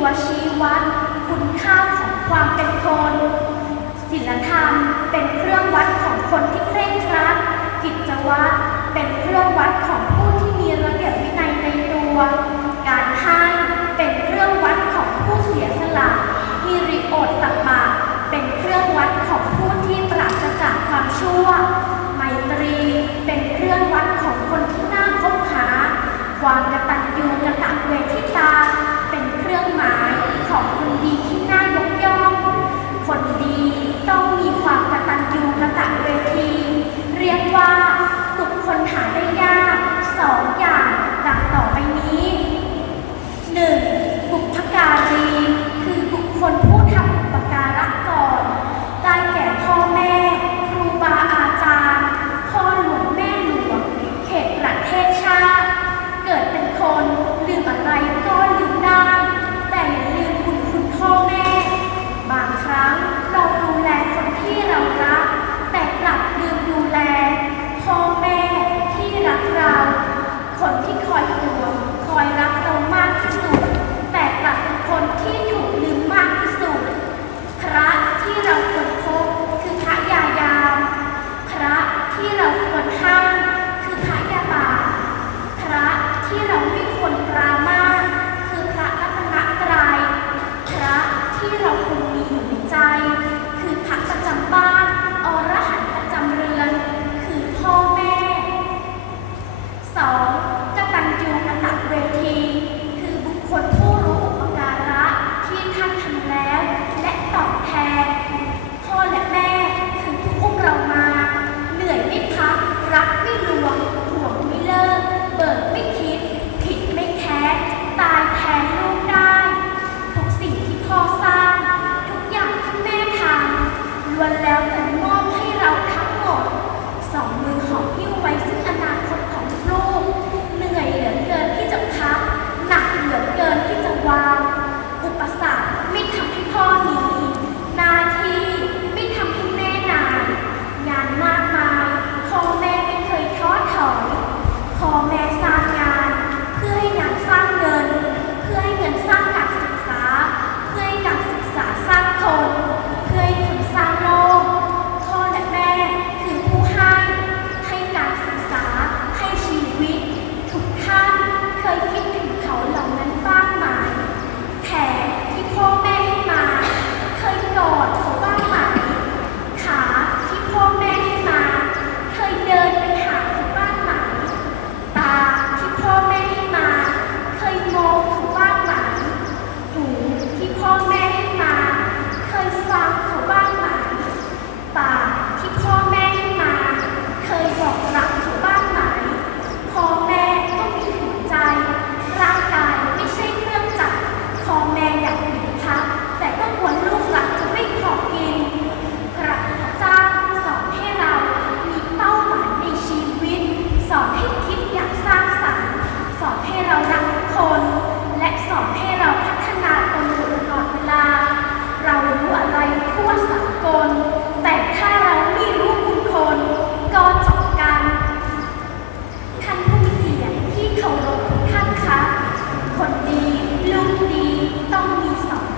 ตัวชี้วัด คุณค่าของความเป็นคนศีลธรรมเป็นเครื่องวัดของคนที่เคร่งครัด กิจวัตรเป็นเครื่องวัด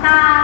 มีส